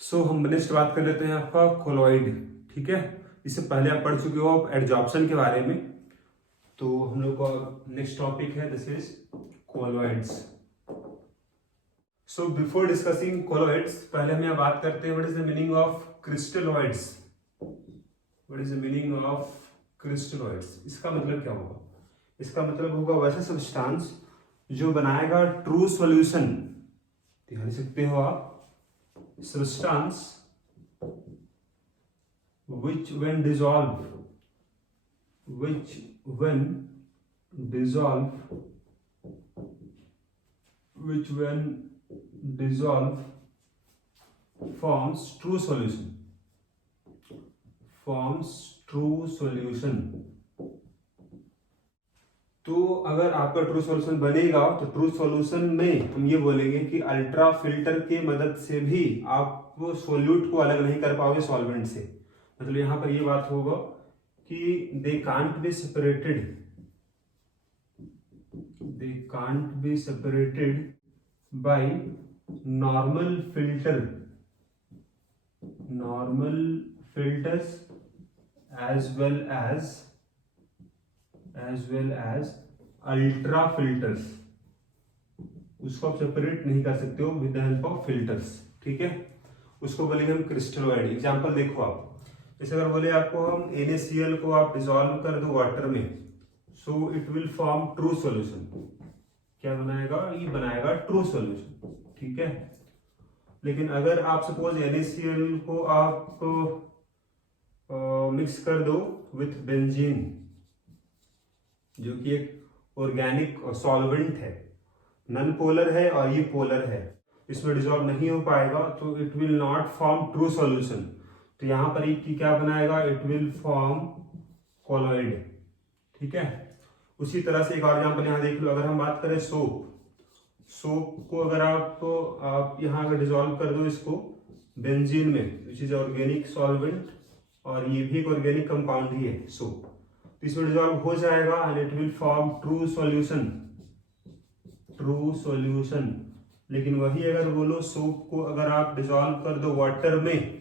हम नेक्स्ट बात कर लेते हैं आपका कोलॉइड। ठीक है, इससे पहले आप पढ़ चुके हो आप एडजॉर्प्शन के बारे में। तो हम लोग का नेक्स्ट टॉपिक है this is colloids. So before discussing colloids, पहले हम यहाँ बात करते हैं what is the meaning of crystalloids. What is the meaning of crystalloids? इसका मतलब क्या होगा? इसका मतलब होगा वैसा सब्सटेंस जो बनाएगा ट्रू सॉल्यूशन। ध्यान सकते हो आप, substance which when dissolve forms true solution। तो अगर आपका ट्रू सॉल्यूशन बनेगा तो ट्रू सॉल्यूशन में हम ये बोलेंगे कि अल्ट्रा फिल्टर के मदद से भी आप वो सोल्यूट को अलग नहीं कर पाओगे सॉल्वेंट से। मतलब यहां पर ये बात होगा कि they can't be separated by normal filters as well as ultra filters. उसको आप सेपरेट नहीं कर सकते हो with the help of filters. ठीक है, उसको बोलेंगे हम क्रिस्टलॉइड। एग्जांपल देखो आप, जैसे अगर बोले आपको हम NaCl को आप डिसॉल्व कर दो वाटर में, सो it will form true solution. क्या बनाएगा? ये बनाएगा ट्रू सॉल्यूशन। ठीक है, लेकिन अगर आप सपोज NaCl को आप मिक्स कर दो विथ बेंजीन, जो कि एक ऑर्गेनिक सॉल्वेंट है, नॉन पोलर है और ये पोलर है, इसमें डिसॉल्व नहीं हो पाएगा, तो it will not form true solution. तो यहां पर ये क्या बनाएगा? It will form colloid. ठीक है, उसी तरह से एक और एग्जांपल यहां देख लो। अगर हम बात करें सोप को अगर आप यहां अगर डिसॉल्व कर दो इसको बेंजीन में, विच इज ऑर्गेनिक सॉल्वेंट, और ये भी एक ऑर्गेनिक कंपाउंड ही है सोप, तो इसमें डिसॉल्व हो जाएगा and it will form true solution. लेकिन वही अगर बोलो सोप को अगर आप डिसॉल्व कर दो वाटर में,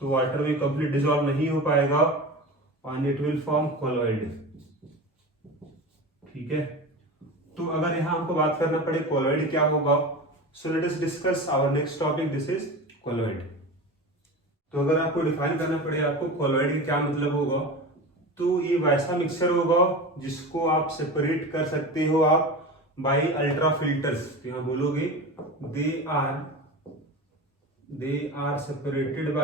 तो वाटर में कंप्लीट डिसॉल्व नहीं हो पाएगा and it will form colloid. ठीक है, तो अगर यहां हमको बात करना पड़े कोलॉइड क्या होगा, so let us discuss our next topic, this is colloid. तो अगर आपको डिफाइन करना पड़े आपको कोलॉइड का क्या मतलब होगा, तो ये वैसा मिक्सचर होगा जिसको आप सेपरेट कर सकते हो आप बाय अल्ट्रा फिल्टर्स। यहां बोलोगे they are separated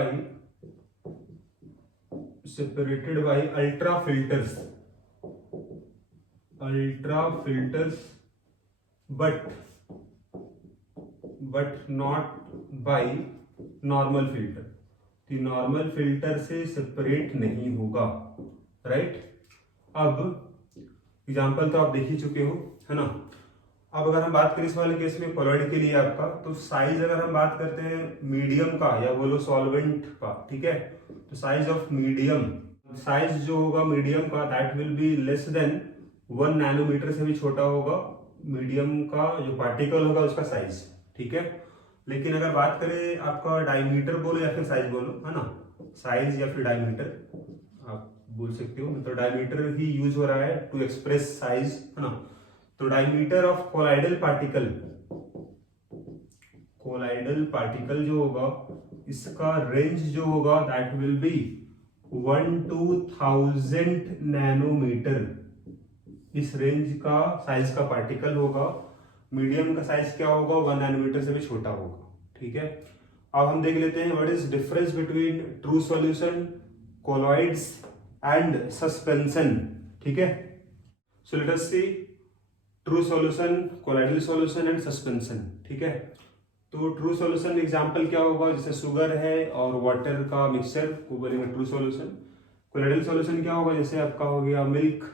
by ultra filters but not by normal filter. Normal filter से सेपरेट नहीं होगा, राइट। अब एग्जांपल तो आप देख ही चुके हो, है ना। अब अगर हम बात करें इस वाले केस में कोलॉइड के लिए आपका, तो साइज अगर हम बात करते हैं मीडियम का या बोलो सॉल्वेंट का, ठीक है, तो साइज ऑफ मीडियम, साइज जो होगा मीडियम का that will be less than 1 nanometre से भी छोटा होगा मीडियम का जो पार्टिकल होगा उसका साइज। ठीक है, लेकिन अगर बात करें आपका डायमीटर बोलो या फिर साइज बोलो, है ना, साइज या फिर डायमीटर आप बोल सकते हो, मतलब डायमीटर ही यूज हो रहा है टू एक्सप्रेस साइज, है ना। तो डायमीटर ऑफ कोलाइडल पार्टिकल जो होगा, इसका रेंज जो होगा that will be 1 to 1000 nanometre. इस रेंज का साइज का पार्टिकल होगा। मीडियम का साइज क्या होगा? 1 नैनोमीटर से भी छोटा होगा। ठीक है, अब हम देख लेते हैं what is difference between true solution, colloids and suspension. ठीक है, so let us see true solution, colloidal solution and suspension. ठीक है, तो ट्रू सॉल्यूशन एग्जांपल क्या होगा? जैसे शुगर है और वाटर का मिक्सचर को बोलेंगे ट्रू सॉल्यूशन। कोलॉइडल सॉल्यूशन क्या होगा? जैसे आपका हो गया मिल्क,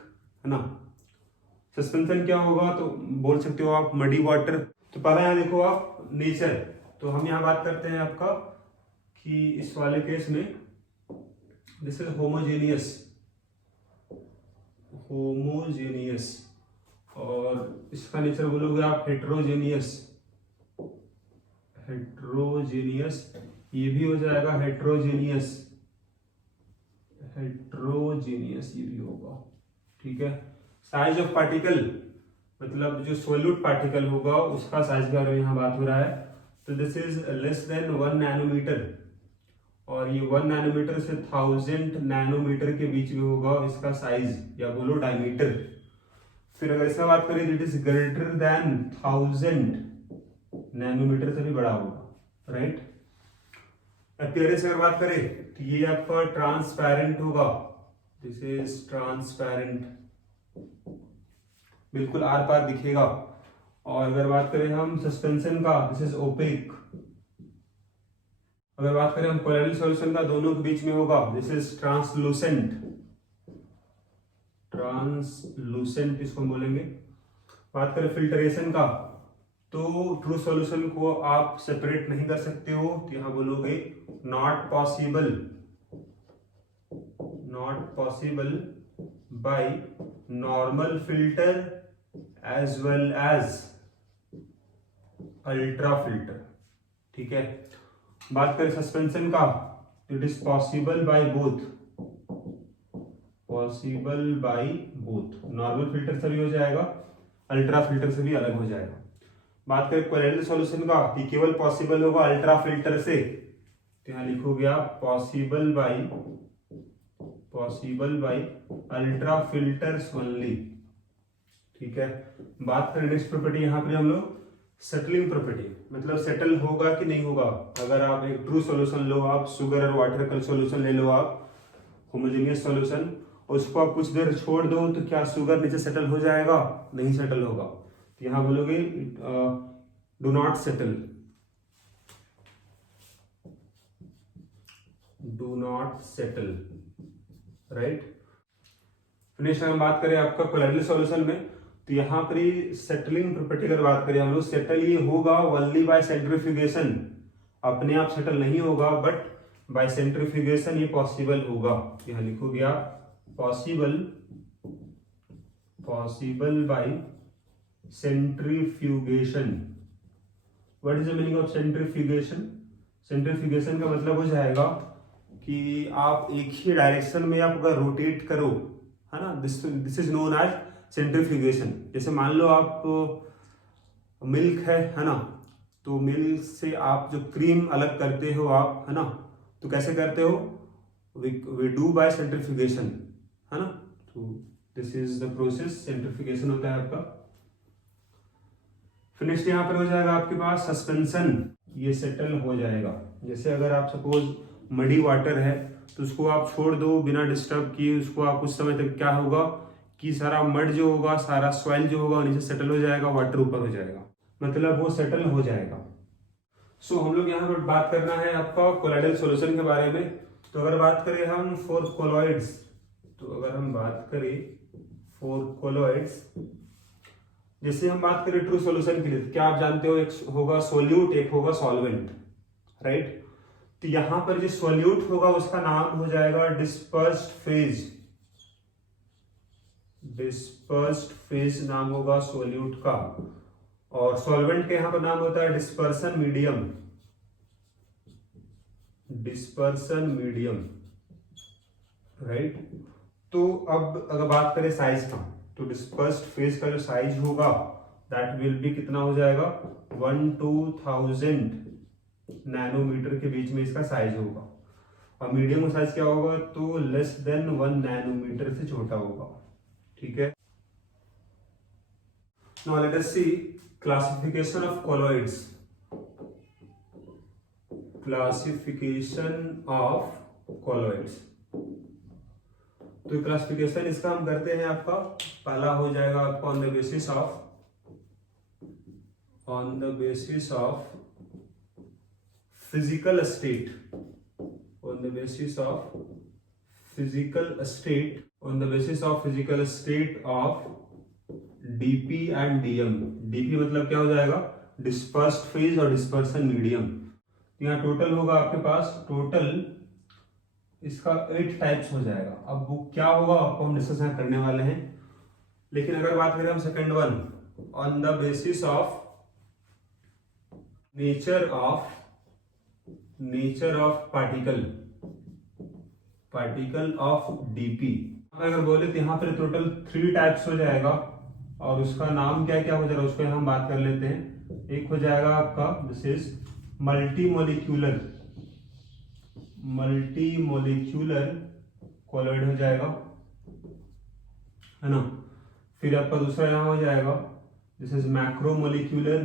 है ना। सस्पेंशन क्या होगा? तो बोल सकते हो आप मडी वाटर। तो पहला यहाँ देखो आप नेचर, तो हम यहाँ बात करते हैं आपका कि इस वाले केस में दिस इज होमोजेनियस, और इसका नेचर बोलोगे आप हेट्रोजेनियस, ये भी हो जाएगा हेट्रोजीनियस, हेट्रोजीनियस ये भी होगा। ठीक है, साइज ऑफ पार्टिकल मतलब जो सोल्यूट पार्टिकल होगा उसका साइज के बारे में यहाँ बात हो रहा है। तो this is less than 1 nanometre, और ये 1 नैनोमीटर से 1000 नैनोमीटर के बीच में होगा इसका साइज, या बोलो डायमीटर। फिर अगर इसका बात करें it is greater than 1000 nanometre से भी बड़ा होगा, राइट। अपीयरेंस अगर बात करें तो ये आपका ट्रांसपेरेंट होगा, दिस इज ट्रांसपेरेंट, बिल्कुल आर पार दिखेगा। और अगर बात करें हम सस्पेंशन का, दिस इज ओपेक। अगर बात करें हम कोलोइडल सॉल्यूशन का, दोनों के बीच में होगा, दिस इज ट्रांसलूसेंट, ट्रांसलूसेंट इसको बोलेंगे। बात करें फिल्ट्रेशन का, तो ट्रू सॉल्यूशन को आप सेपरेट नहीं कर सकते हो, तो यहां बोलोगे not possible, not possible by normal filter as well as ultra filter. ठीक है, बात करें सस्पेंशन का, it is possible by both, possible by both, normal filter से भी हो जाएगा, अल्ट्रा फिल्टर से भी अलग हो जाएगा। बात करें कोलोइडल सॉल्यूशन का, कि केवल पॉसिबल होगा अल्ट्रा फिल्टर से, तो यहां लिखोगे आप possible by ultra filters only. ठीक है, बात करें नेक्स्ट प्रॉपर्टी, यहां पर हम लोग सेटलिंग प्रॉपर्टी, मतलब सेटल होगा कि नहीं होगा। अगर आप एक ट्रू सॉल्यूशन लो, आप शुगर और वाटर का सॉल्यूशन ले लो, आप होमोजेनियस सॉल्यूशन, उसको आप कुछ देर छोड़ दो तो क्या शुगर नीचे सेटल हो जाएगा? नहीं सेटल होगा। तो यहां बोलोगे do not settle, do not settle, right. Next हम बात करें आपका कोलोइडल सॉल्यूशन में, तो यहां पर सेटलिंग प्रॉपर्टी अगर बात करें हम लोग, सेटल ये होगा ओनली बाय सेंट्रीफ्यूगेशन, अपने आप सेटल नहीं होगा, बट बाय सेंट्रीफ्यूगेशन ये पॉसिबल होगा। यहां लिखोगे आप possible by centrifugation. What is the meaning of centrifugation? Centrifugation का मतलब हो जाएगा कि आप एक ही डायरेक्शन में आप अगर रोटेट करो, है ना, this is known as centrifugation. जैसे मान लो आप मिल्क है ना, तो मिल्क से आप जो क्रीम अलग करते हो आप, है ना, तो कैसे करते हो? वी डू बाय सेंट्रीफ्यूगेशन, है ना। तो this is the process, centrifugation होता है आपका। फिर नेक्स्ट यहाँ पर हो जाएगा आपके पास सस्पेंशन, ये सेटल हो जाएगा। जैसे अगर आप सपोज मडी वाटर है तो उसको आप छोड़ दो बिना डिस्टर्ब किए, उसको आप कुछ समय तक, क्या होगा कि सारा मड जो होगा, सारा सॉइल जो होगा नीचे सेटल हो जाएगा, वाटर ऊपर हो जाएगा, मतलब वो सेटल हो जाएगा। सो हम लोग यहाँ पर बात करना है आपका कोलोइडल सॉल्यूशन के बारे में। तो अगर बात करें हम फॉर कोलॉइड्स, तो अगर हम बात करें फॉर कोलॉइड्स, जैसे हम बात करें ट्रू सॉल्यूशन के लिए, क्या आप जानते हो, एक होगा सोल्यूट, एक होगा सॉल्वेंट, राइट। तो यहां पर जो सोल्यूट होगा उसका नाम हो जाएगा डिस्पर्स्ड फेज, डिस्पर्स्ड फेज नाम होगा सोल्यूट का। और सॉल्वेंट के यहां पर नाम होता है dispersion medium, dispersion medium, right. तो अब अगर बात करें साइज का, तो डिस्पर्स्ड फेज का जो साइज होगा दैट विल बी कितना हो जाएगा, 1 to 1000 नैनोमीटर के बीच में इसका साइज होगा। और मीडियम का साइज क्या होगा, तो लेस देन 1 नैनोमीटर से छोटा होगा। ठीक है, now let us see classification of colloids, classification of colloids. तो क्लासिफिकेशन इसका हम करते हैं, आपका पहला हो जाएगा आपका on the basis of physical state, on the basis of physical state of dp and dm। dp मतलब क्या हो जाएगा, डिस्पर्स्ड फेज और डिस्पर्सन मीडियम। यहाँ टोटल होगा आपके पास, टोटल इसका 8 टाइप्स हो जाएगा। अब वो क्या होगा आपको हम डिस्कस करने वाले हैं, लेकिन अगर बात करें हम second one, on the basis of nature of nature of particle of DP. अगर बोले तो यहाँ पर टोटल 3 टाइप्स हो जाएगा, और उसका नाम क्या क्या हो जाएगा उसको हम बात कर लेते हैं। एक हो जाएगा आपका this is multi molecular colloid हो जाएगा, है ना। फिर आपका दूसरा यहाँ हो जाएगा दिस इज मैक्रोमोलिक्यूलर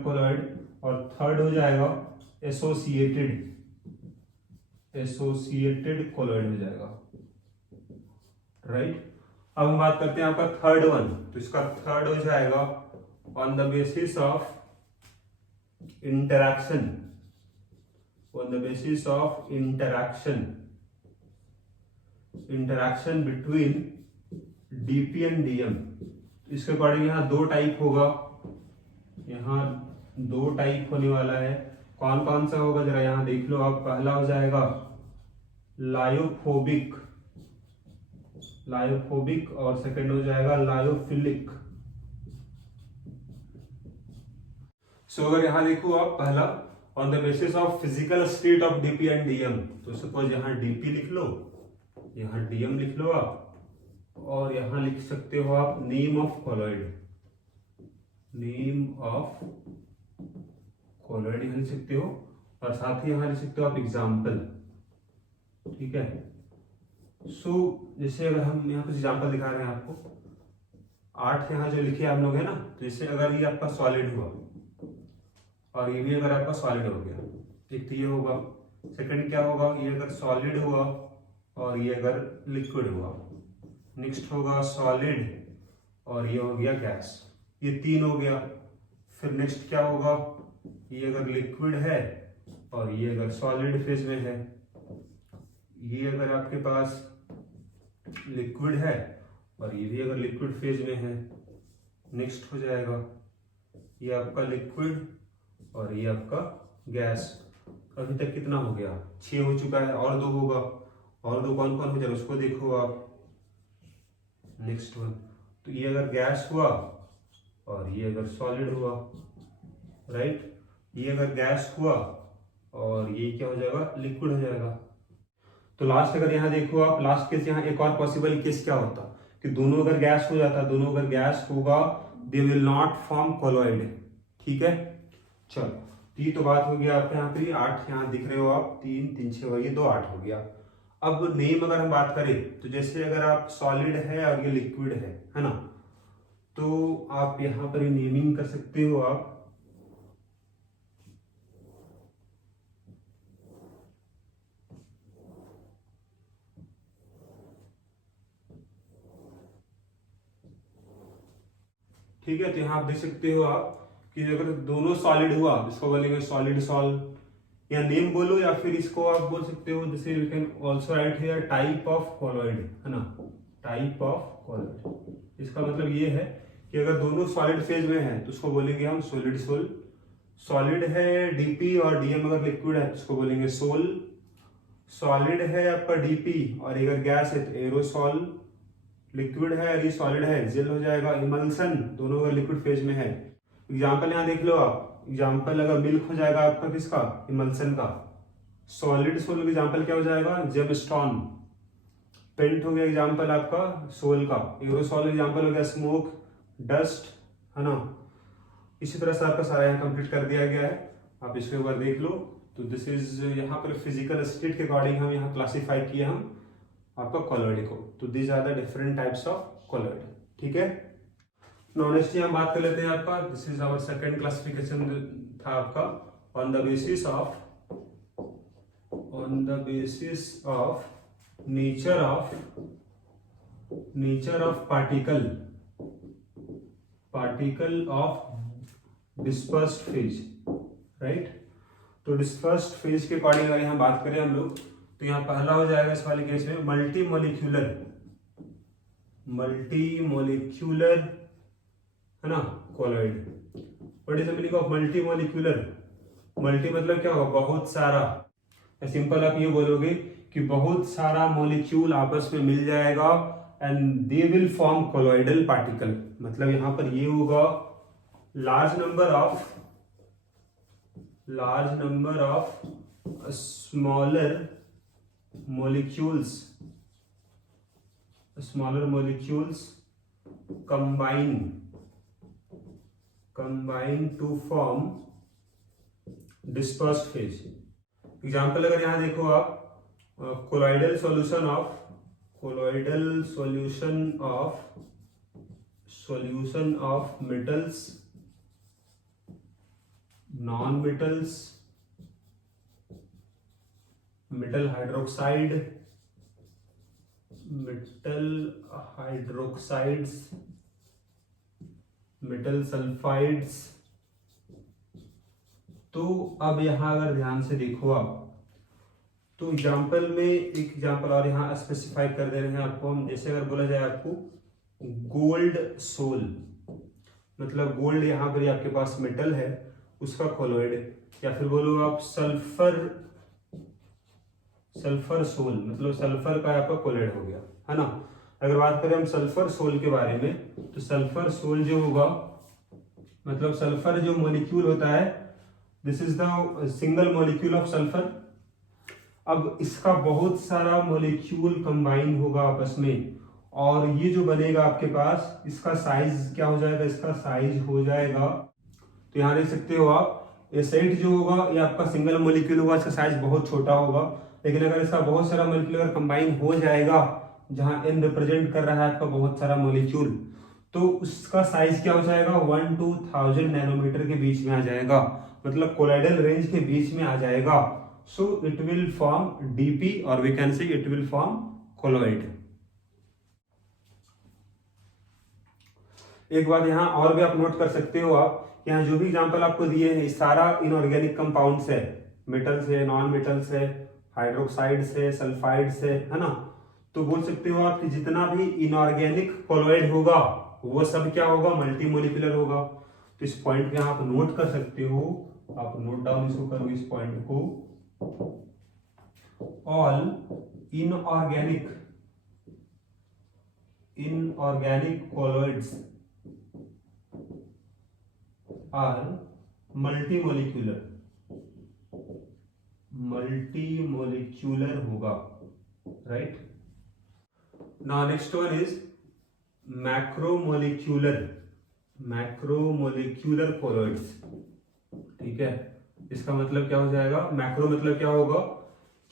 कोलॉइड, और थर्ड हो जाएगा एसोसिएटेड कोलॉइड हो जाएगा, राइट। अब हम बात करते हैं आपका थर्ड वन। तो इसका थर्ड हो जाएगा on the basis of interaction between DP and DM. इसके अकॉर्डिंग यहाँ 2 टाइप होगा, यहाँ 2 टाइप होने वाला है। कौन कौन सा होगा जरा यहाँ देख लो आप। पहला हो जाएगा लायोफोबिक, और सेकंड हो जाएगा लायोफिलिक। सो अगर यहाँ देखो आप, पहला on the basis of physical state of DP and DM. तो सपोज यहाँ डीपी लिख लो, यहाँ डीएम लिख लो आप, और यहाँ लिख सकते हो आप नेम ऑफ कॉलॉइड यहाँ लिख सकते हो, और साथ ही यहाँ लिख सकते हो आप एग्जाम्पल, ठीक है। सो जैसे अगर हम यहाँ कुछ एग्जाम्पल दिखा रहे हैं आपको, 8 यहाँ जो लिखे हम लोग है ना। तो जैसे अगर ये आपका सॉलिड हुआ, और ये भी अगर आपका सॉलिड हो गया, एक तो ये होगा। सेकंड क्या होगा, ये अगर सॉलिड हुआ और ये अगर लिक्विड हुआ। नेक्स्ट होगा सॉलिड और ये हो गया गैस, ये 3 हो गया। फिर नेक्स्ट क्या होगा, ये अगर लिक्विड है और ये अगर सॉलिड फेज में है, ये अगर आपके पास लिक्विड है और ये भी अगर लिक्विड फेज में है। नेक्स्ट हो जाएगा ये आपका लिक्विड और ये आपका गैस। अभी तक कितना हो गया, 6 हो चुका है, और 2 होगा। और 2 कौन कौन हो जाएगा उसको देखो आप। नेक्स्ट वन, तो ये अगर गैस हुआ और ये अगर सॉलिड हुआ, राइट। ये अगर गैस हुआ और ये क्या हो जाएगा, लिक्विड हो जाएगा। तो लास्ट अगर यहाँ देखो आप, लास्ट केस यहाँ एक और पॉसिबल केस क्या होता कि दोनों अगर गैस हो जाता, दोनों अगर गैस होगा, they will not form colloid, ठीक है। चलो, ये तो बात हो गया आपके यहाँ पे। 8 यहाँ दिख रहे हो आप, 3 3 6 ये 2 8 हो गया। अब नेम अगर हम बात करें, तो जैसे अगर आप सॉलिड है और ये लिक्विड है ना, तो आप यहाँ पर नेमिंग कर सकते हो आप। ठीक है, तो यहाँ आप देख सकते हो आप कि अगर दोनों सॉलिड हुआ, इसको बोलेंगे सॉलिड सॉल्व, या नेम बोलो, या फिर इसको आप बोल सकते हो जैसे you can also right here type of colloid, है ना, टाइप ऑफ कॉलॉइड। इसका मतलब ये है कि अगर दोनों सॉलिड फेज में है तो उसको बोलेंगे हम सॉलिड सोल। सॉलिड है डीपी और डीएम अगर लिक्विड है तो उसको बोलेंगे सोल। सॉलिड है आपका डीपी और अगर गैस है तो एरोसॉल। लिक्विड है और ये सॉलिड है, जेल हो जाएगा। इमल्सन, दोनों अगर लिक्विड फेज में है। एग्जाम्पल यहाँ देख लो आप। एग्जाम्पल अगर मिल्क हो जाएगा आपका किसका, इमल्सन का। सॉलिड सोल एग्जाम्पल क्या हो जाएगा, जेमस्टोन। पेंट हो गया एग्जाम्पल आपका सोल का। एरोसॉल एग्जाम्पल हो गया स्मोक, डस्ट, है ना। इसी तरह से आपका सारा यहाँ कंप्लीट कर दिया गया है, आप इसके ऊपर देख लो। तो दिस इज यहाँ पर फिजिकल स्टेट के अकॉर्डिंग हम यहाँ क्लासीफाई किए हम आपका कॉलॉइड को। तो these are the different types of colloid, ठीक है। नेक्स्ट हम बात कर लेते हैं आपका, this is our second classification था आपका on the basis of nature of particle of dispersed phase, right. तो डिस्पर्स्ड फेज के अकॉर्डिंग अगर यहाँ बात करें हम लोग, तो यहाँ पहला हो जाएगा इस वाले केस में मल्टी मोलिक्यूलर, है ना, colloid. What is the meaning of multi molecular? Multi मतलब क्या होगा, बहुत सारा। सिंपल आप ये बोलोगे कि बहुत सारा मॉलिक्यूल आपस में मिल जाएगा and they will form colloidal particle. मतलब यहाँ पर ये होगा large number of large number of smaller molecules combine to form dispersed phase. Example अगर यहां देखो आप, colloidal solution of metals, non-metals, metal hydroxides, metal sulfides. तो अब यहां अगर ध्यान से देखो आप, तो एग्जाम्पल में एक एग्जाम्पल और यहां स्पेसिफाई कर दे रहे हैं आपको हम। जैसे अगर बोला जाए आपको गोल्ड सोल, मतलब गोल्ड यहाँ पर आपके पास मेटल है उसका कोलॉइड, या फिर बोलो आप सल्फर सोल, मतलब सल्फर का आपका कोलॉइड हो गया, है ना। अगर बात करें हम सल्फर सोल के बारे में, तो सल्फर सोल जो होगा, मतलब सल्फर जो मॉलिक्यूल होता है, this is the single molecule of sulphur. अब इसका बहुत सारा मॉलिक्यूल कंबाइन होगा आपस में, और ये जो बनेगा आपके पास, इसका साइज क्या हो जाएगा, इसका साइज हो जाएगा, तो यहाँ देख सकते हो आप, एसिड जो होगा ये आपका सिंगल मॉलिक्यूल होगा, इसका साइज बहुत छोटा होगा। लेकिन अगर इसका बहुत सारा मॉलिक्यूल अगर कंबाइन हो जाएगा, जहां n रिप्रेजेंट कर रहा है आपका बहुत सारा मॉलिक्यूल, तो उसका साइज क्या हो जाएगा, 1 to 1000 नैनोमीटर के बीच में आ जाएगा, मतलब कोलॉइडल रेंज के बीच में आ जाएगा। So it will form DP, और we can say it will form colloid. एक बात यहाँ और भी आप नोट कर सकते हो आप, यहाँ जो भी एग्जांपल आपको दिए हैं सारा इनऑर्गेनिक कंपाउंड्स है, मेटल्स है, नॉन मेटल्स है, हाइड्रोक्साइड्स है, सल्फाइड्स है ना। तो बोल सकते हो आप कि जितना भी इनऑर्गेनिक कोलॉइड होगा वो सब क्या होगा, मल्टीमोलिकुलर होगा। तो इस पॉइंट पे आप नोट कर सकते हो, आप नोट डाउन इसको करो इस पॉइंट को, all inorganic colloids are multimolecular होगा, right. Now next one is macromolecular colloids, ठीक है। इसका मतलब क्या हो जाएगा, मैक्रो मतलब क्या होगा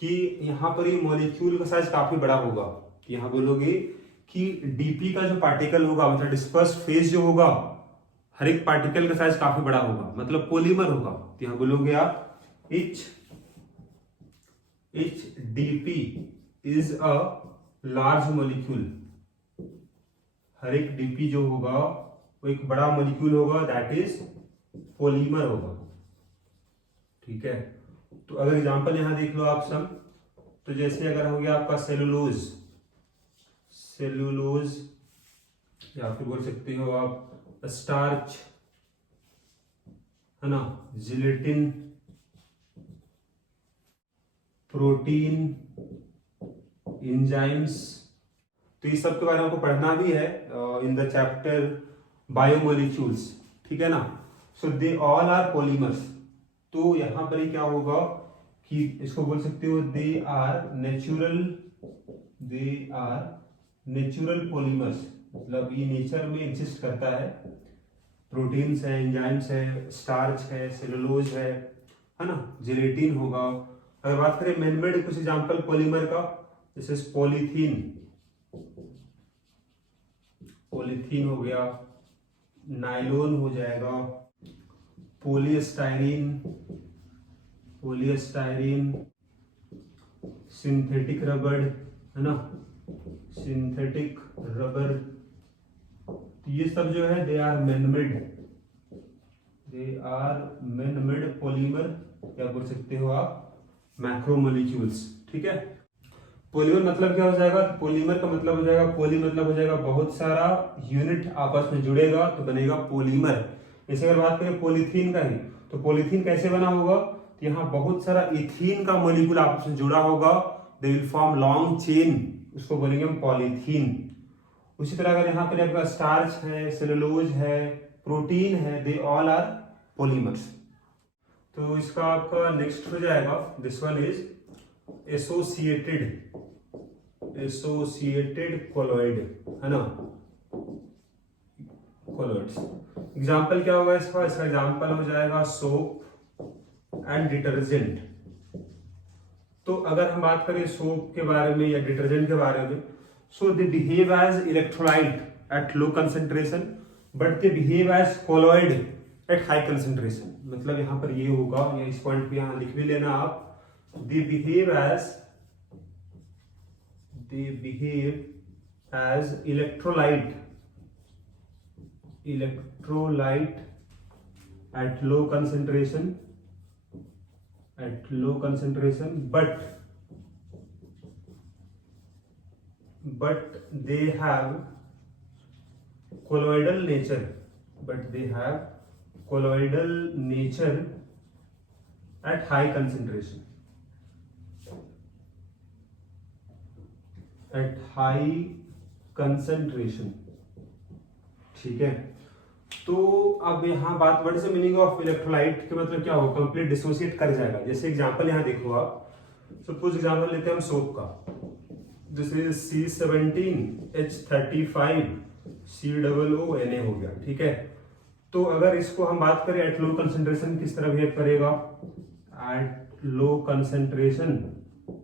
कि यहां पर ये मॉलिक्यूल का साइज काफी बड़ा होगा। यहां बोलोगे कि डीपी का जो पार्टिकल होगा, मतलब डिस्पर्स्ड फेज जो होगा, हर एक पार्टिकल का साइज काफी बड़ा होगा, मतलब पॉलीमर होगा। तो यहां बोलोगे आप each DP is a large molecule, हर एक डीपी जो होगा वो एक बड़ा मॉलिक्यूल होगा, दैट इज पॉलीमर होगा, ठीक है। तो अगर एग्जांपल यहां देख लो आप सब, तो जैसे अगर हो गया आपका सेलुलोज, या फिर बोल सकते हो आप स्टार्च, है ना, जिलेटिन, प्रोटीन, एंजाइम्स, तो ये सब के बारे में आपको पढ़ना भी है इन द चैप्टर बायोमोलिक्यूल्स, ठीक है ना। सो दे ऑल आर पॉलीमर्स। तो यहां पर ही क्या होगा कि इसको बोल सकते हो दे आर नेचुरल पॉलीमर्स, मतलब ये नेचर में एग्जिस्ट करता है। प्रोटीन्स है, एंजाइम्स है, स्टार्च है, सेलुलोज है ना, जिलेटिन होगा। अगर बात करें मैनमेड कुछ एग्जांपल पॉलीमर का, जैसे पॉलीथीन हो गया, नायलॉन हो जाएगा, पॉलीस्टाइरीन, सिंथेटिक रबर, है ना, सिंथेटिक रबर, ये सब जो है दे आर मैनमेड पॉलीमर, क्या बोल सकते हो आप, मैक्रोमोलिक्यूल्स, ठीक है। पॉलीमर मतलब क्या हो जाएगा, पॉलीमर का मतलब हो जाएगा, पॉली मतलब हो जाएगा बहुत सारा यूनिट आपस में जुड़ेगा तो बनेगा पॉलीमर। जैसे अगर बात करें पॉलीथीन का ही, तो पॉलीथीन कैसे बना होगा, तो यहाँ बहुत सारा इथीन का मॉलिक्यूल आपस में जुड़ा होगा, दे विल फॉर्म लॉन्ग चेन, उसको बोलेंगे हम पॉलीथीन। उसी तरह अगर यहाँ पर आपका स्टार्च है, सेलुलोज है, प्रोटीन है, दे ऑल आर पॉलीमर्स। तो इसका आपका नेक्स्ट हो जाएगा, this one is associated colloid, है ना, कोलॉइड्स। एग्जाम्पल क्या होगा इसका एग्जाम्पल हो जाएगा सोप एंड डिटर्जेंट। तो अगर हम बात करें सोप के बारे में या डिटर्जेंट के बारे में, so they behave as electrolyte at low concentration but they behave as colloid at high concentration. मतलब यहां पर ये होगा, या इस पॉइंट पे यहां लिख भी लेना आप, they behave as electrolyte at low concentration but they have colloidal nature at high concentration, ठीक है। तो अब यहाँ बात, what is the meaning of electrolyte के मतलब क्या हो, कंप्लीट डिसोसिएट कर जाएगा। जैसे एग्जांपल यहाँ देखो आप, सपोज एग्जांपल लेते हैं हम सोप का, दिस इज C17H35COO Na हो गया, ठीक है। तो अगर इसको हम बात करें एट लो कंसेंट्रेशन किस तरह बिहेव करेगा, एट लो कंसेंट्रेशन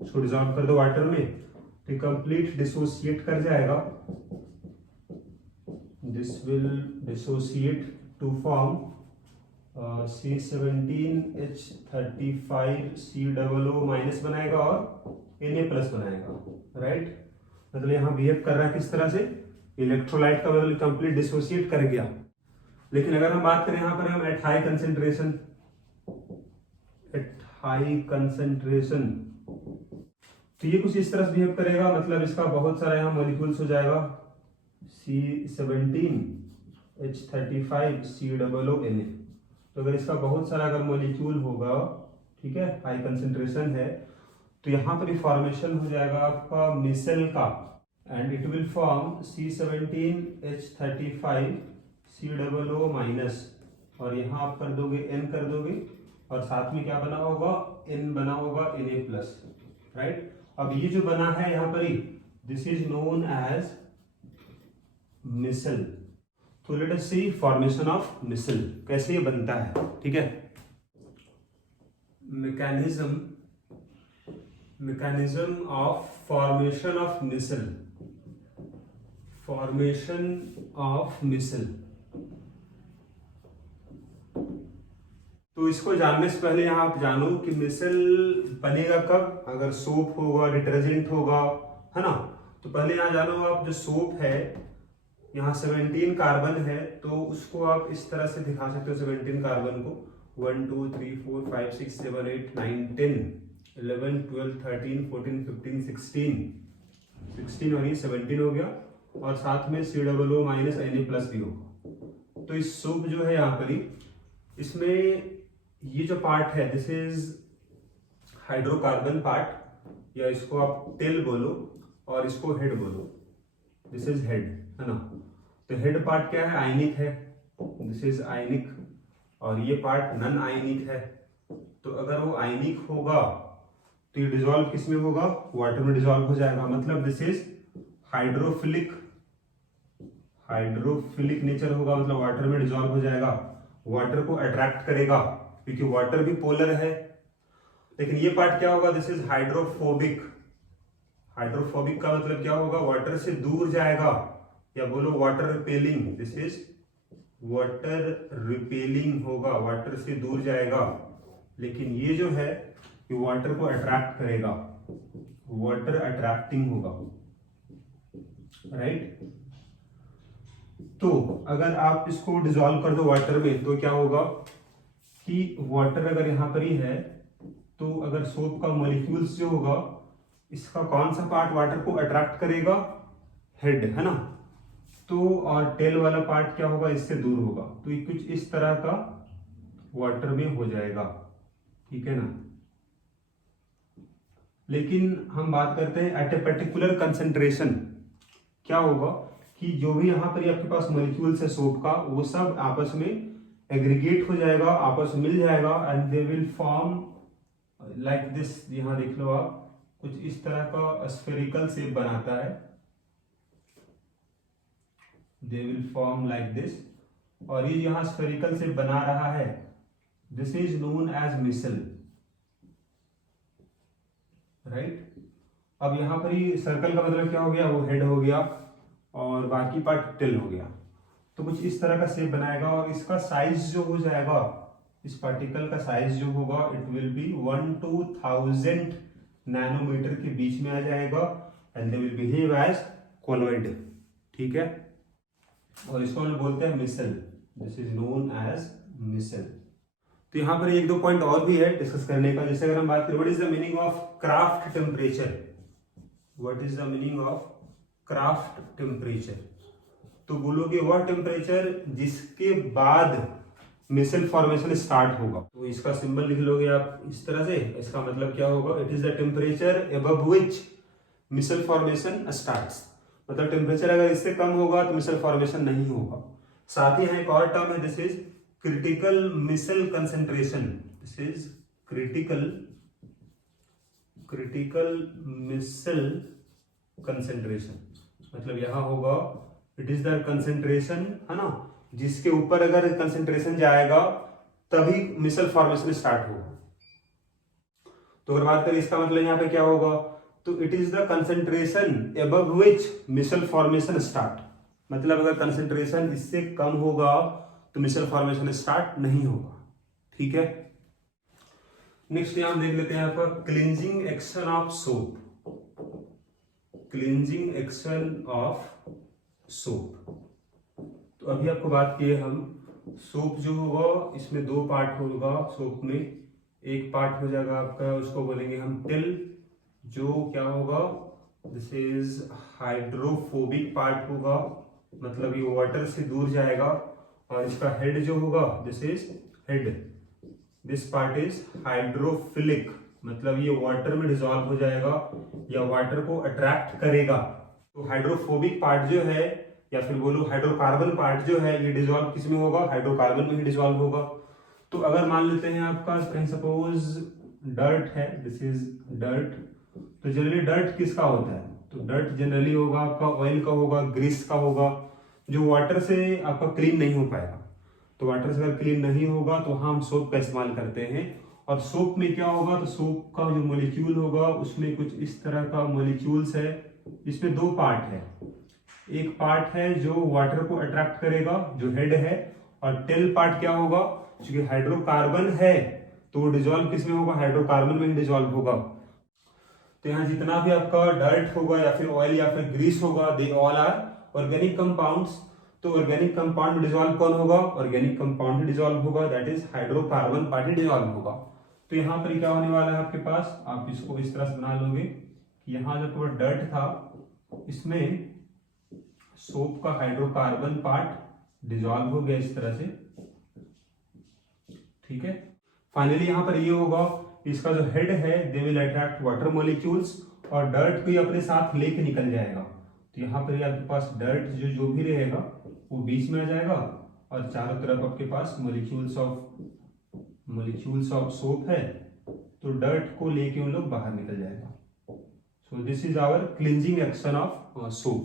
इसको डिसॉल्व कर दो वाटर में तो कंप्लीट डिसोसिएट कर जाएगा, this will dissociate to form C17H35COO minus बनाएगा और Na प्लस बनाएगा, राइट। मतलब यहाँ बिहेव कर रहा है किस तरह से, इलेक्ट्रोलाइट का मतलब कंप्लीट डिसोसिएट कर गया। लेकिन अगर हम बात करें यहाँ पर हम एट हाई कंसेंट्रेशन तो ये कुछ इस तरह से बिहेव करेगा, मतलब इसका बहुत सारा यहाँ मॉलिक्यूल्स हो जाएगा, C17H35COO Na। तो अगर इसका बहुत सारा अगर मॉलिक्यूल होगा, ठीक है, हाई कंसेंट्रेशन है, तो यहाँ पर फॉर्मेशन हो जाएगा आपका मिसेल का, and it will form C17H35COO minus, और यहाँ आप कर दोगे N कर दोगे, और साथ में क्या बना होगा, N बना होगा Na प्लस, राइट। अब ये जो बना है यहाँ पर ही, this is known as micelle. तो let us see formation of micelle, कैसे ये बनता है, ठीक है। Mechanism of formation of micelle. तो इसको जानने से पहले यहाँ आप जानो कि मिसल बनेगा कब, अगर सोप होगा, डिटर्जेंट होगा, है ना। तो पहले यहाँ जानो आप, जो सोप है यहाँ 17 कार्बन है, तो उसको आप इस तरह से दिखा सकते हो 17 कार्बन को, 1 2 3 4 5 6 7 8 9 10 11 12 13 14 15 16 और ये 17 हो गया, और साथ में COO माइनस Na प्लस भी होगा। तो इस सोप जो है यहाँ पर ही, इसमें ये जो पार्ट है, दिस इज हाइड्रोकार्बन पार्ट, या इसको आप टेल बोलो और इसको हेड बोलो, दिस इज हेड, है ना। तो हेड पार्ट क्या है, आयनिक है, दिस इज आयनिक, और ये पार्ट नन आयनिक है। तो अगर वो आयनिक होगा तो ये डिसॉल्व किस में होगा, वाटर में डिसॉल्व हो जाएगा। मतलब दिस इज हाइड्रोफिलिक नेचर होगा, मतलब वाटर में डिसॉल्व हो जाएगा, वाटर को अट्रैक्ट करेगा, क्योंकि वाटर भी पोलर है। लेकिन ये पार्ट क्या होगा, दिस इज हाइड्रोफोबिक का मतलब क्या होगा, वाटर से दूर जाएगा, या बोलो water repelling, this is water repelling होगा, वाटर से दूर जाएगा। लेकिन ये जो है ये वाटर को अट्रैक्ट करेगा, वाटर अट्रैक्टिंग होगा, राइट। तो अगर आप इसको डिसॉल्व कर दो वाटर में तो क्या होगा कि वाटर अगर यहां पर ही है, तो अगर सोप का मॉलिक्यूल्स जो होगा, इसका कौन सा पार्ट वाटर को अट्रैक्ट करेगा, हेड, है ना। तो और टेल वाला पार्ट क्या होगा, इससे दूर होगा। तो ये कुछ इस तरह का वाटर में हो जाएगा, ठीक है ना। लेकिन हम बात करते हैं एट ए पर्टिकुलर कंसेंट्रेशन, क्या होगा कि जो भी यहाँ पर आपके पास मॉलिक्यूल्स है सोप का, वो सब आपस में एग्रीगेट हो जाएगा, आपस में मिल जाएगा and they will form like this. यहाँ देख लो आप, कुछ इस तरह का स्फेरिकल शेप बनाता है, they will form like this. और ये यहाँ स्फेरिकल शेप बना रहा है, this is known as micelle, right. अब यहाँ पर ही सर्कल का मतलब क्या हो गया, वो हेड हो गया और बाकी पार्ट टेल हो गया। तो कुछ इस तरह का शेप बनाएगा और इसका साइज जो हो जाएगा, इस पार्टिकल का साइज जो होगा, it will be 1 to 1000 nanometre के बीच में आ जाएगा and they will behave as colloid, ठीक है। और इसको हम बोलते हैं micelle, this is known as micelle. तो यहाँ पर एक दो पॉइंट और भी है डिस्कस करने का। जैसे अगर हम बात करें, what is the meaning of craft temperature, what is the meaning of craft temperature. तो बोलोगे वह टेम्परेचर जिसके बाद मिसल फॉर्मेशन स्टार्ट होगा। तो इसका सिंबल लिख लोगे आप इस तरह से, इसका मतलब क्या होगा, it is the temperature above which micelle formation starts. मतलब टेम्परेचर अगर इससे कम होगा तो मिसल फॉर्मेशन नहीं होगा। साथ ही यहाँ एक और टर्म है, this is critical micelle concentration, this is critical micelle concentration. मतलब यहां होगा इट इज द कंसेंट्रेशन, है ना, जिसके ऊपर अगर कंसेंट्रेशन जाएगा तभी मिसल फॉर्मेशन स्टार्ट होगा। तो अगर बात करें इसका मतलब यहाँ पे क्या होगा, तो it is the concentration above which micelle formation start. मतलब अगर कंसेंट्रेशन इससे कम होगा तो मिसल फॉर्मेशन स्टार्ट नहीं होगा, ठीक है। नेक्स्ट यहां देख लेते हैं यहाँ पर cleansing action of soap, cleansing action of soap. तो अभी आपको बात की है हम, सोप जो होगा इसमें दो पार्ट होगा सोप में। एक पार्ट हो जाएगा आपका, उसको बोलेंगे हम टिल, जो क्या होगा, दिस इज हाइड्रोफोबिक पार्ट होगा, मतलब ये वाटर से दूर जाएगा। और इसका हेड जो होगा, this is head, this part is hydrophilic, मतलब ये वाटर में डिसॉल्व हो जाएगा या वाटर को अट्रैक्ट करेगा। तो हाइड्रोफोबिक पार्ट जो है, या फिर बोलो हाइड्रोकार्बन पार्ट जो है, ये डिसॉल्व किस में होगा, हाइड्रोकार्बन में ही डिसॉल्व होगा। तो अगर मान लेते हैं आपका सपोज डर्ट है, दिस इज डर्ट, तो जनरली डर्ट किसका होता है, तो डर्ट जनरली होगा आपका ऑयल का होगा, ग्रीस का होगा, जो वाटर से आपका क्लीन नहीं हो पाएगा। तो वाटर से अगर क्लीन नहीं होगा तो हम सोप का इस्तेमाल करते हैं। और सोप में क्या होगा, तो सोप का जो मॉलिक्यूल होगा उसमें कुछ इस तरह का मॉलिक्यूल्स है। इसमें दो पार्ट है, एक पार्ट है जो वाटर को अट्रैक्ट करेगा, जो हेड है, और टेल पार्ट क्या होगा, क्योंकि हाइड्रोकार्बन है तो वो डिसॉल्व किस में होगा, हाइड्रोकार्बन में ही डिसॉल्व होगा। तो यहाँ जितना भी आपका डर्ट होगा या फिर ऑयल या फिर ग्रीस होगा, they all are organic compounds. तो ऑर्गेनिक कंपाउंड डिसॉल्व कौन होगा, ऑर्गेनिक कंपाउंड डिसॉल्व होगा, that is hydrocarbon part dissolve होगा। तो यहाँ पर क्या होने वाला है आपके पास, आप इसको इस तरह से बना लोगे कि यहाँ जो डर्ट था इसमें सोप का हाइड्रोकार्बन पार्ट डिसॉल्व हो गया इस तरह से, ठीक है। फाइनली यहाँ पर ये होगा, इसका जो हेड है they will attract water molecules और डर्ट को ही अपने साथ लेके निकल जाएगा। तो यहाँ पर आपके पास डर्ट जो भी रहेगा वो बीच में आ जाएगा और चारों तरफ आपके पास मॉलिक्यूल्स ऑफ सोप है, तो डर्ट को लेके उन लोग बाहर निकल जाएगा। So this is our cleansing action of soap.